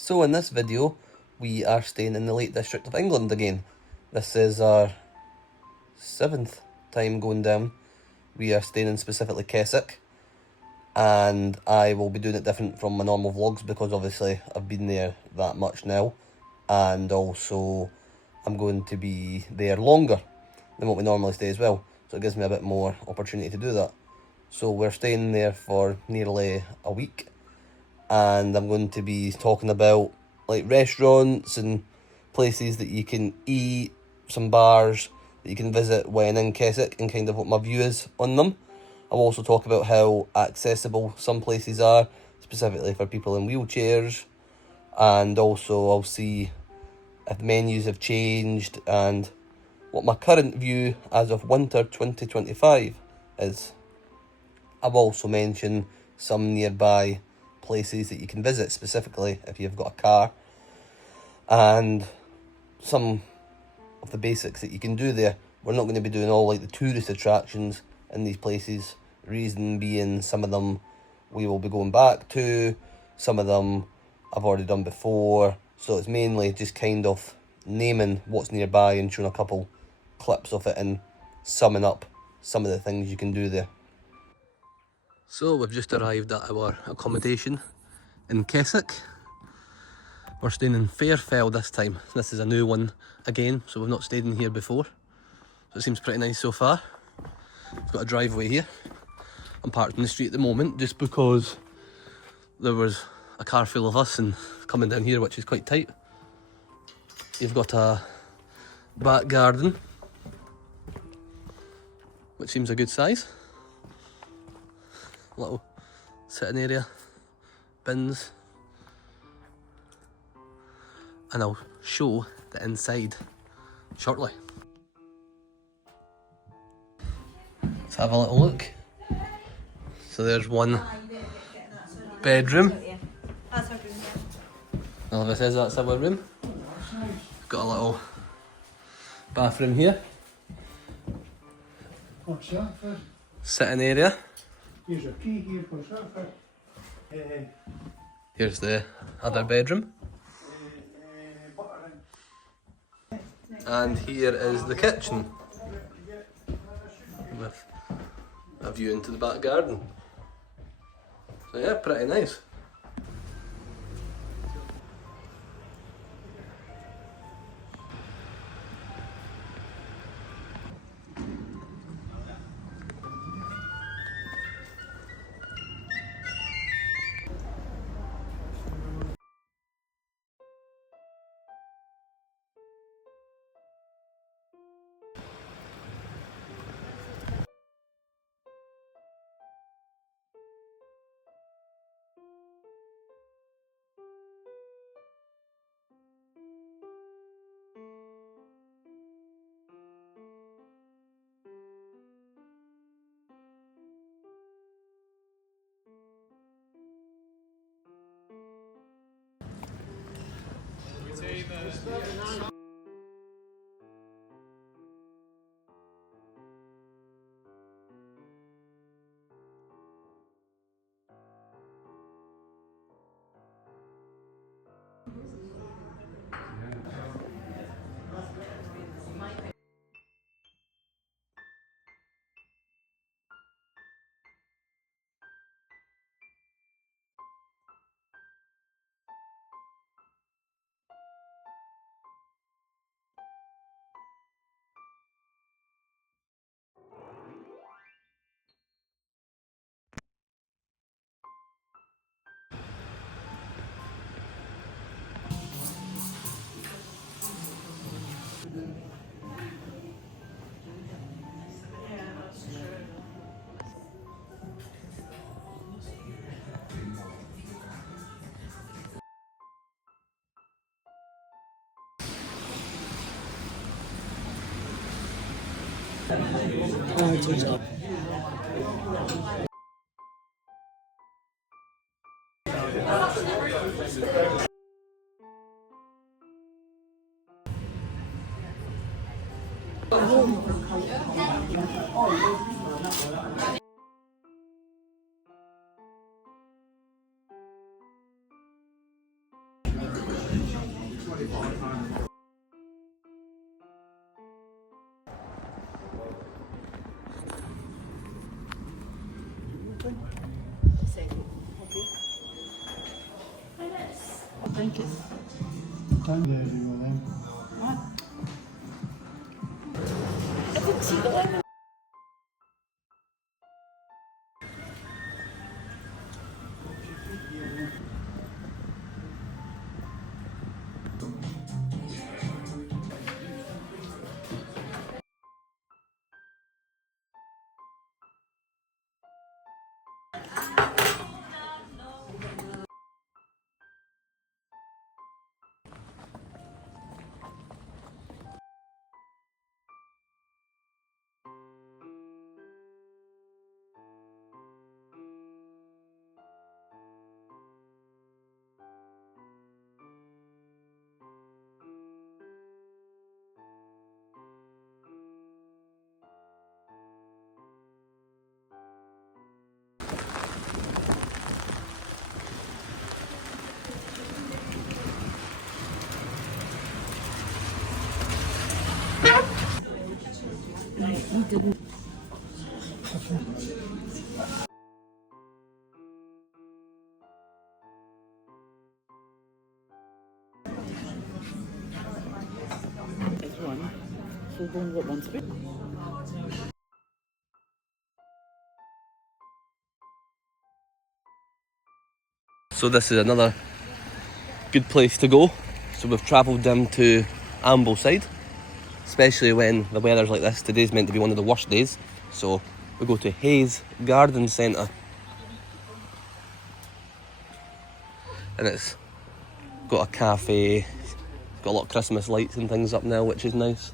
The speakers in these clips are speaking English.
So in this video, we are staying in the Lake District of England again. This is our 7th time going down. We are staying in specifically Keswick, and I will be doing it different from my normal vlogs because obviously I've been there that much now, and also I'm going to be there longer than what we normally stay as well, so it gives me a bit more opportunity to do that. So we're staying there for nearly a week, and I'm going to be talking about like restaurants and places that you can eat, some bars that you can visit when in Keswick, and kind of what my view is on them. I'll also talk about how accessible some places are, specifically for people in wheelchairs, and also I'll see if menus have changed and what my current view as of winter 2025 is. I will also mention some nearby places that you can visit, specifically if you've got a car, and some of the basics that you can do there. We're not going to be doing all like the tourist attractions in these places, reason being some of them we will be going back to, some of them I've already done before, so it's mainly just kind of naming what's nearby and showing a couple clips of it and summing up some of the things you can do there. So we've just arrived at our accommodation in Keswick. We're staying in Fairfell this time. This is a new one again, so we've not stayed in here before. So it seems pretty nice so far. We've got a driveway here. I'm parked in the street at the moment just because there was a car full of us and coming down here, which is quite tight. You've got a back garden, which seems a good size. Little sitting area, bins, and I'll show the inside shortly. Let's have a little look. So there's one bedroom. Well, if it says that's our room. Got a little bathroom here. What's that for? Sitting area. Here's a key here, what's that for? Here's the other bedroom. And here is the kitchen with a view into the back garden. So yeah, pretty nice. Thank you. Time there you go then. I didn't see the lemon. He didn't. It's one. So we're going to get one spoon. So this is another good place to go. So we've travelled down to Ambleside, especially when the weather's like this. Today's meant to be one of the worst days. So we go to Hayes Garden Centre. And it's got a cafe, got a lot of Christmas lights and things up now, which is nice.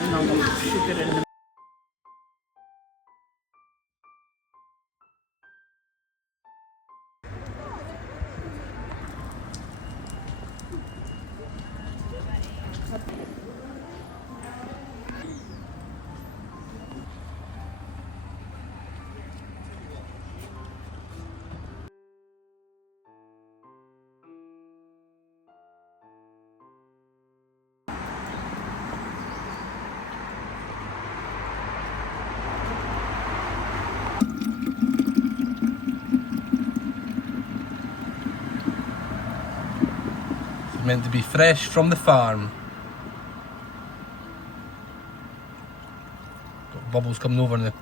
And I'll put sugar in the meant to be fresh from the farm. Got bubbles coming over in the